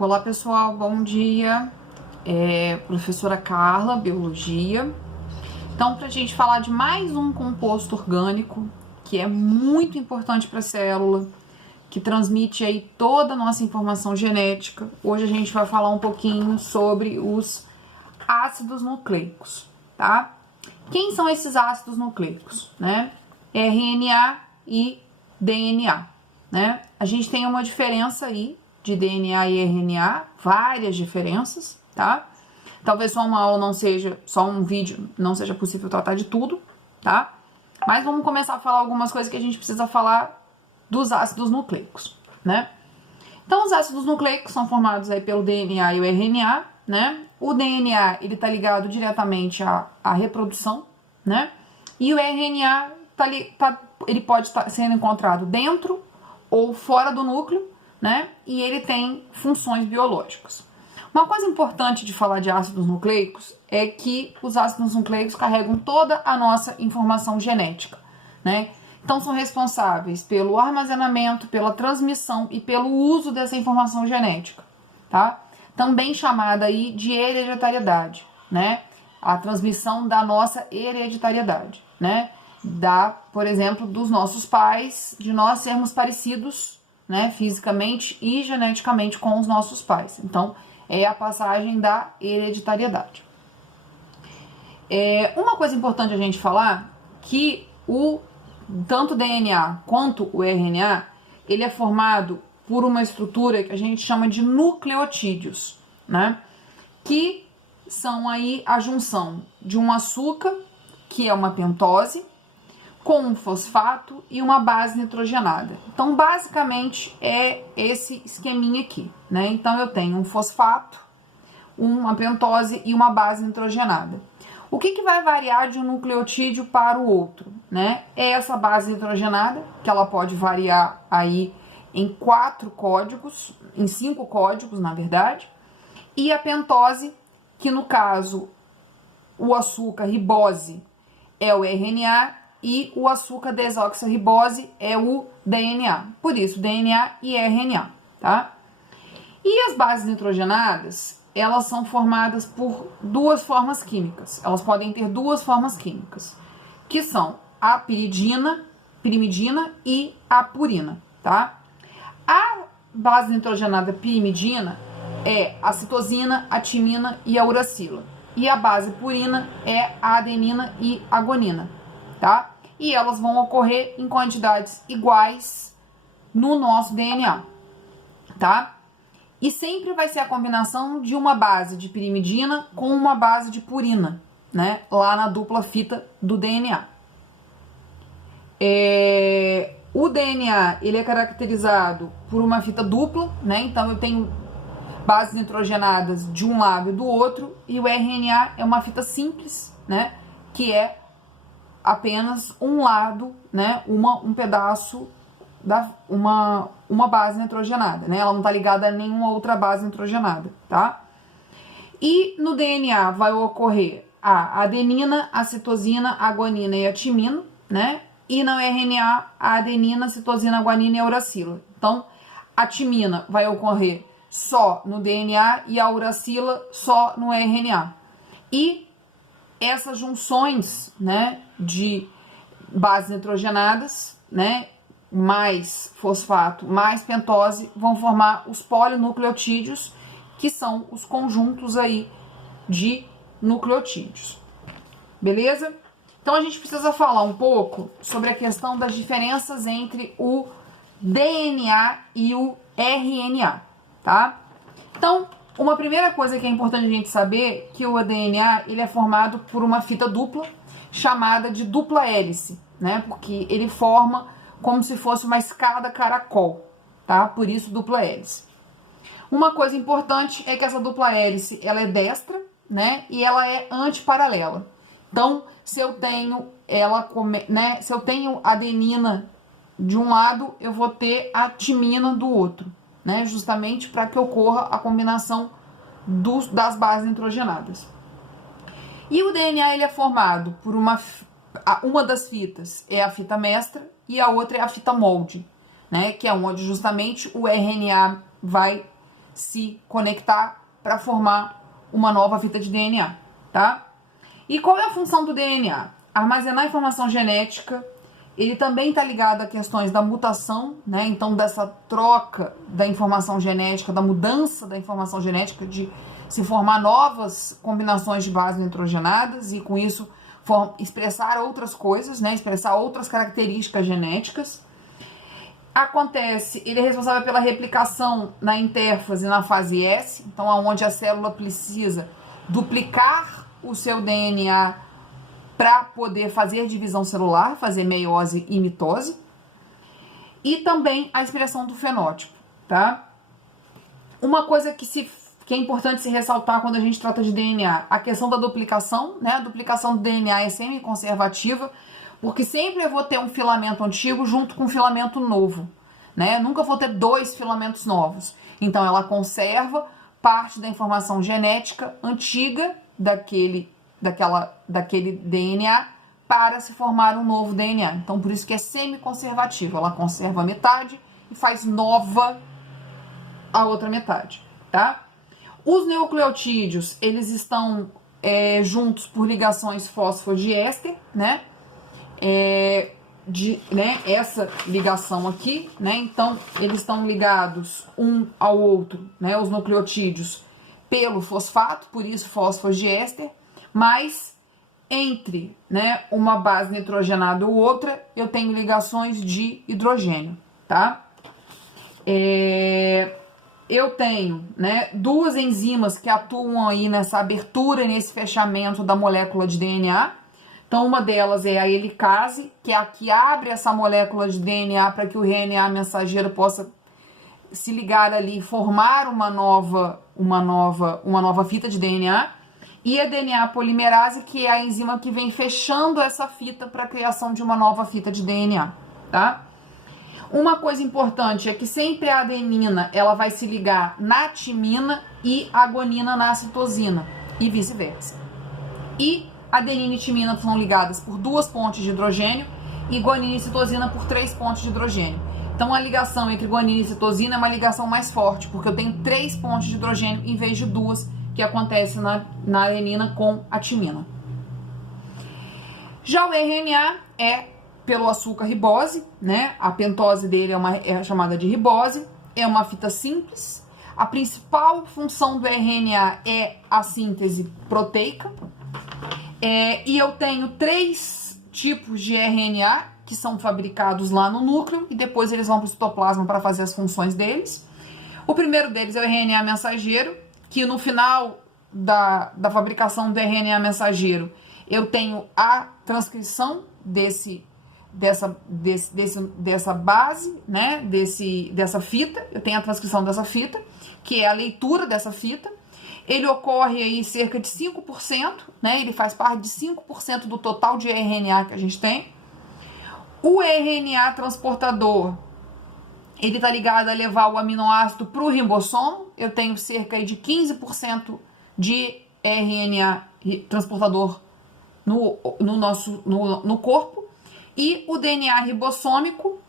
Olá pessoal, bom dia. Professora Carla, Biologia. Então, para a gente falar de mais um composto orgânico que é muito importante para a célula, que transmite aí toda a nossa informação genética, hoje a gente vai falar um pouquinho sobre os ácidos nucleicos, tá? Quem são esses ácidos nucleicos, né? RNA e DNA, né? A gente tem uma diferença aí de DNA e RNA, várias diferenças, tá? Talvez só uma aula não seja, só um vídeo não seja possível tratar de tudo, tá? Mas vamos começar a falar algumas coisas que a gente precisa falar dos ácidos nucleicos, né? Então, os ácidos nucleicos são formados aí pelo DNA e o RNA, né? O DNA, ele tá ligado diretamente à reprodução, né? E o RNA, ele pode estar sendo encontrado dentro ou fora do núcleo, né? E ele tem funções biológicas. Uma coisa importante de falar de ácidos nucleicos é que os ácidos nucleicos carregam toda a nossa informação genética, né? Então, são responsáveis pelo armazenamento, pela transmissão e pelo uso dessa informação genética, tá? Também chamada aí de hereditariedade, né? A transmissão da nossa hereditariedade, né? Por exemplo, dos nossos pais, de nós sermos parecidos, né, fisicamente e geneticamente com os nossos pais. Então, é a passagem da hereditariedade. Uma coisa importante a gente falar que tanto o DNA quanto o RNA, ele é formado por uma estrutura que a gente chama de nucleotídeos, né? Que são aí a junção de um açúcar, que é uma pentose, com um fosfato e uma base nitrogenada. Então, basicamente, é esse esqueminha aqui, né? Então, eu tenho um fosfato, uma pentose e uma base nitrogenada. O que vai variar de um nucleotídeo para o outro, né? É essa base nitrogenada, que ela pode variar aí em 4 códigos, em 5 códigos, na verdade, e a pentose, que no caso, o açúcar ribose é o RNA e o açúcar desoxirribose é o DNA. Por isso, DNA e RNA, tá? E as bases nitrogenadas, elas são formadas por duas formas químicas. Elas podem ter duas formas químicas, que são a pirimidina e a purina, tá? A base nitrogenada pirimidina é a citosina, a timina e a uracila. E a base purina é a adenina e a guanina, tá? E elas vão ocorrer em quantidades iguais no nosso DNA, tá? E sempre vai ser a combinação de uma base de pirimidina com uma base de purina, né? Lá na dupla fita do DNA. O DNA, ele é caracterizado por uma fita dupla, né? Então, eu tenho bases nitrogenadas de um lado e do outro, e o RNA é uma fita simples, né? Que é apenas um lado, né? Um pedaço uma base nitrogenada, né? Ela não tá ligada a nenhuma outra base nitrogenada, tá? E no DNA vai ocorrer a adenina, a citosina, a guanina e a timina, né? E no RNA, a adenina, a citosina, a guanina e a uracila. Então, a timina vai ocorrer só no DNA e a uracila só no RNA. E essas junções, né, de bases nitrogenadas, né, mais fosfato, mais pentose, vão formar os polinucleotídeos, que são os conjuntos aí de nucleotídeos. Beleza? Então, a gente precisa falar um pouco sobre a questão das diferenças entre o DNA e o RNA, tá? Então, uma primeira coisa que é importante a gente saber que o DNA, ele é formado por uma fita dupla, chamada de dupla hélice, né? Porque ele forma como se fosse uma escada caracol, tá? Por isso, dupla hélice. Uma coisa importante é que essa dupla hélice, ela é destra, né? E ela é antiparalela. Então, se eu tenho se eu tenho adenina de um lado, eu vou ter a timina do outro, né? Justamente para que ocorra a combinação das bases nitrogenadas. E o DNA, ele é formado por uma das fitas é a fita mestra e a outra é a fita molde, né? Que é onde justamente o RNA vai se conectar para formar uma nova fita de DNA, tá? E qual é a função do DNA? Armazenar informação genética. Ele também está ligado a questões da mutação, né? Então, dessa troca da informação genética, da mudança da informação genética, de se formar novas combinações de bases nitrogenadas e, com isso, expressar outras coisas, né? Expressar outras características genéticas. Acontece, ele é responsável pela replicação na intérfase na fase S, então, onde a célula precisa duplicar o seu DNA para poder fazer divisão celular, fazer meiose e mitose, e também a expressão do fenótipo, tá? Uma coisa que é importante se ressaltar quando a gente trata de DNA, a questão da duplicação, né? A duplicação do DNA é semi-conservativa, porque sempre eu vou ter um filamento antigo junto com um filamento novo, né? Nunca vou ter dois filamentos novos. Então, ela conserva parte da informação genética antiga daquele DNA para se formar um novo DNA. Então, por isso que é semi-conservativa. Ela conserva a metade e faz nova a outra metade, tá? Os nucleotídeos, eles estão juntos por ligações fosfodiéster, né? Essa ligação aqui, né? Então, eles estão ligados um ao outro, né? Os nucleotídeos pelo fosfato, por isso fosfodiéster, mas entre, né, uma base nitrogenada ou outra, eu tenho ligações de hidrogênio, tá? Eu tenho, né, duas enzimas que atuam aí nessa abertura, nesse fechamento da molécula de DNA. Então, uma delas é a helicase, que é a que abre essa molécula de DNA para que o RNA mensageiro possa se ligar ali e formar uma nova fita de DNA. E a DNA polimerase, que é a enzima que vem fechando essa fita para a criação de uma nova fita de DNA, tá? Uma coisa importante é que sempre a adenina, ela vai se ligar na timina e a guanina na citosina, e vice-versa. E adenina e timina são ligadas por 2 pontes de hidrogênio e guanina e citosina por 3 pontes de hidrogênio. Então, a ligação entre guanina e citosina é uma ligação mais forte, porque eu tenho 3 pontes de hidrogênio em vez de 2, que acontece na adenina com a timina. Já o RNA é pelo açúcar ribose, né? A pentose dele é chamada de ribose, é uma fita simples. A principal função do RNA é a síntese proteica. E eu tenho 3 tipos de RNA que são fabricados lá no núcleo e depois eles vão para o citoplasma para fazer as funções deles. O primeiro deles é o RNA mensageiro, que no final da fabricação do RNA mensageiro eu tenho a transcrição dessa base, né, dessa fita, eu tenho a transcrição dessa fita, que é a leitura dessa fita. Ele ocorre aí cerca de 5%, né, ele faz parte de 5% do total de RNA que a gente tem. O RNA transportador, ele está ligado a levar o aminoácido para o ribossomo. Eu tenho cerca de 15% de RNA transportador no corpo. E o DNA ribossômico,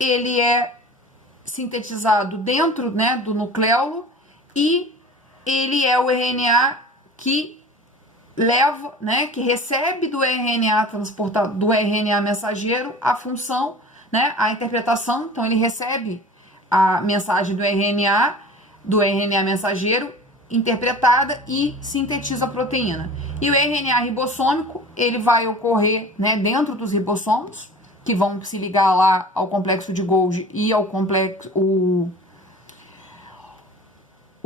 ele é sintetizado dentro, né, do nucleolo e ele é o RNA que leva, né, que recebe do RNA do RNA mensageiro a função, né, a interpretação. Então ele recebe a mensagem do RNA mensageiro interpretada e sintetiza a proteína. E o RNA ribossômico, ele vai ocorrer, né, dentro dos ribossomos, que vão se ligar lá ao complexo de Golgi e ao complexo o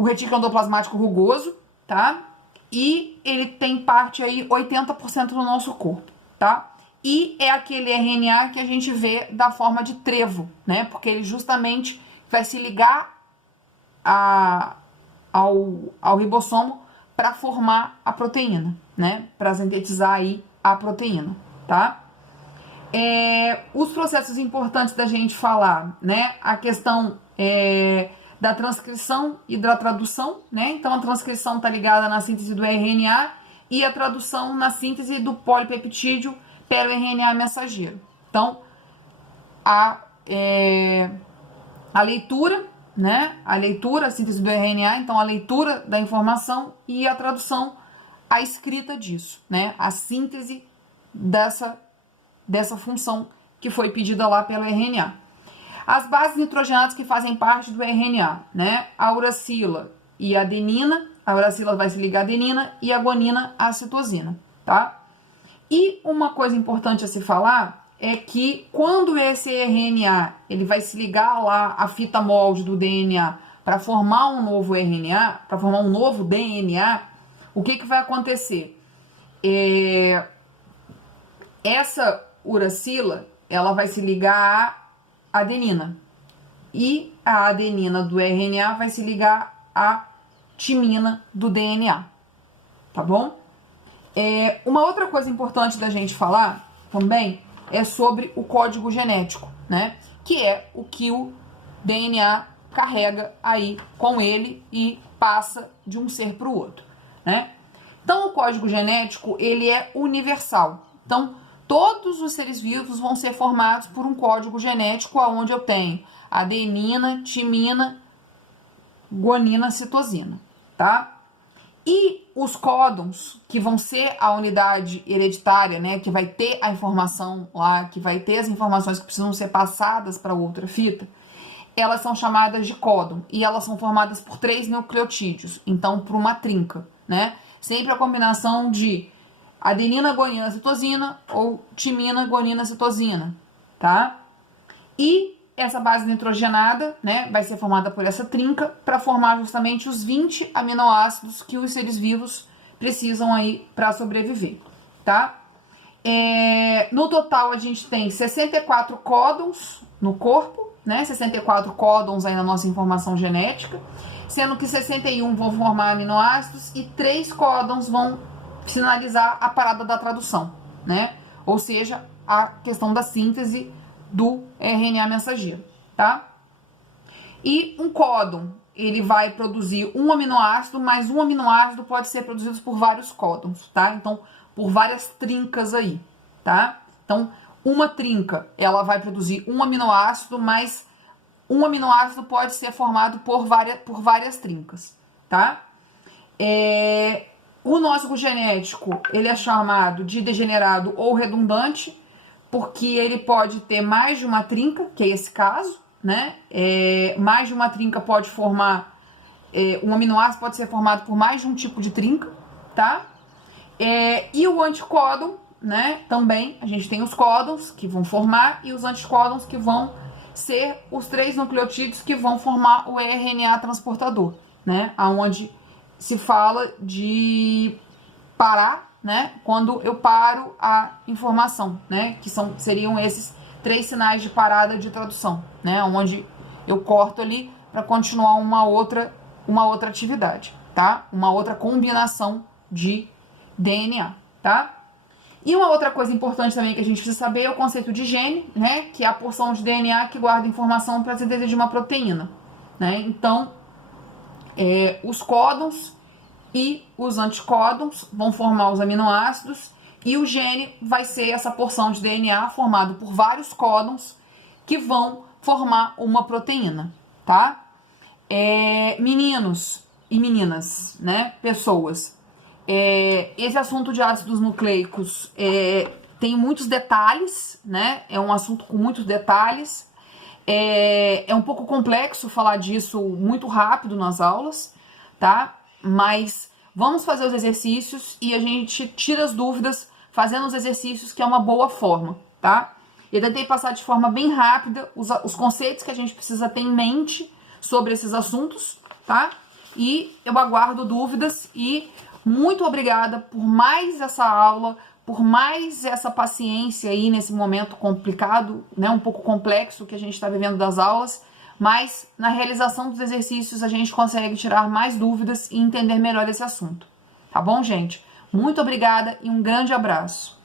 retículo endoplasmático rugoso, tá? E ele tem parte aí 80% do nosso corpo, tá? E é aquele RNA que a gente vê da forma de trevo, né? Porque ele justamente vai se ligar ao ribossomo para formar a proteína, né? Para sintetizar aí a proteína, tá? Os processos importantes da gente falar, né? A questão da transcrição e da tradução, né? Então, a transcrição está ligada na síntese do RNA e a tradução na síntese do polipeptídeo pelo RNA mensageiro. Então, a leitura, né? A leitura, a síntese do RNA, então a leitura da informação e a tradução, a escrita disso, né? A síntese dessa função que foi pedida lá pelo RNA. As bases nitrogenadas que fazem parte do RNA, né? A uracila e a adenina. A uracila vai se ligar à adenina e a guanina à citosina, tá? E uma coisa importante a se falar é que quando esse RNA ele vai se ligar lá à fita molde do DNA para formar um novo RNA, para formar um novo DNA, o que vai acontecer? Essa uracila ela vai se ligar à adenina e a adenina do RNA vai se ligar à timina do DNA, tá bom? Uma outra coisa importante da gente falar também é sobre o código genético, né? Que é o que o DNA carrega aí com ele e passa de um ser para o outro, né? Então, o código genético, ele é universal. Então, todos os seres vivos vão ser formados por um código genético onde eu tenho adenina, timina, guanina, citosina, tá? E os códons, que vão ser a unidade hereditária, né, que vai ter a informação lá, que vai ter as informações que precisam ser passadas para outra fita, elas são chamadas de códon e elas são formadas por 3 nucleotídeos, então por uma trinca, né? Sempre a combinação de adenina, guanina, citosina ou timina, guanina, citosina, tá? E essa base nitrogenada, né, vai ser formada por essa trinca para formar justamente os 20 aminoácidos que os seres vivos precisam aí para sobreviver, tá? No total a gente tem 64 códons no corpo, né, 64 códons aí na nossa informação genética, sendo que 61 vão formar aminoácidos e 3 códons vão sinalizar a parada da tradução, né? Ou seja, a questão da síntese do RNA mensageiro, tá? E um códon, ele vai produzir um aminoácido, mas um aminoácido pode ser produzido por vários códons, tá? Então, por várias trincas aí, tá? Então, uma trinca, ela vai produzir um aminoácido, mas um aminoácido pode ser formado por várias trincas, tá? O nosso genético, ele é chamado de degenerado ou redundante, porque ele pode ter mais de uma trinca, que é esse caso, né? Mais de uma trinca pode formar, um aminoácido pode ser formado por mais de um tipo de trinca, tá? E o anticódon, né? Também a gente tem os códons que vão formar e os anticódons que vão ser os 3 nucleotídeos que vão formar o RNA transportador, né? Onde se fala de parar, né? Quando eu paro a informação, né? Que seriam esses 3 sinais de parada de tradução, né? Onde eu corto ali para continuar uma outra atividade, tá? Uma outra combinação de DNA, tá? E uma outra coisa importante também que a gente precisa saber é o conceito de gene, né? Que é a porção de DNA que guarda informação para a síntese de uma proteína, né? Então, os códons e os anticódons vão formar os aminoácidos e o gene vai ser essa porção de DNA formado por vários códons que vão formar uma proteína, tá? Meninos e meninas, né? Pessoas. Esse assunto de ácidos nucleicos tem muitos detalhes, né? É um assunto com muitos detalhes. É um pouco complexo falar disso muito rápido nas aulas, tá? Mas vamos fazer os exercícios e a gente tira as dúvidas fazendo os exercícios, que é uma boa forma, tá? Eu tentei passar de forma bem rápida os conceitos que a gente precisa ter em mente sobre esses assuntos, tá? E eu aguardo dúvidas e muito obrigada por mais essa aula, por mais essa paciência aí nesse momento complicado, né? Um pouco complexo que a gente está vivendo das aulas, mas na realização dos exercícios a gente consegue tirar mais dúvidas e entender melhor esse assunto. Tá bom, gente? Muito obrigada e um grande abraço.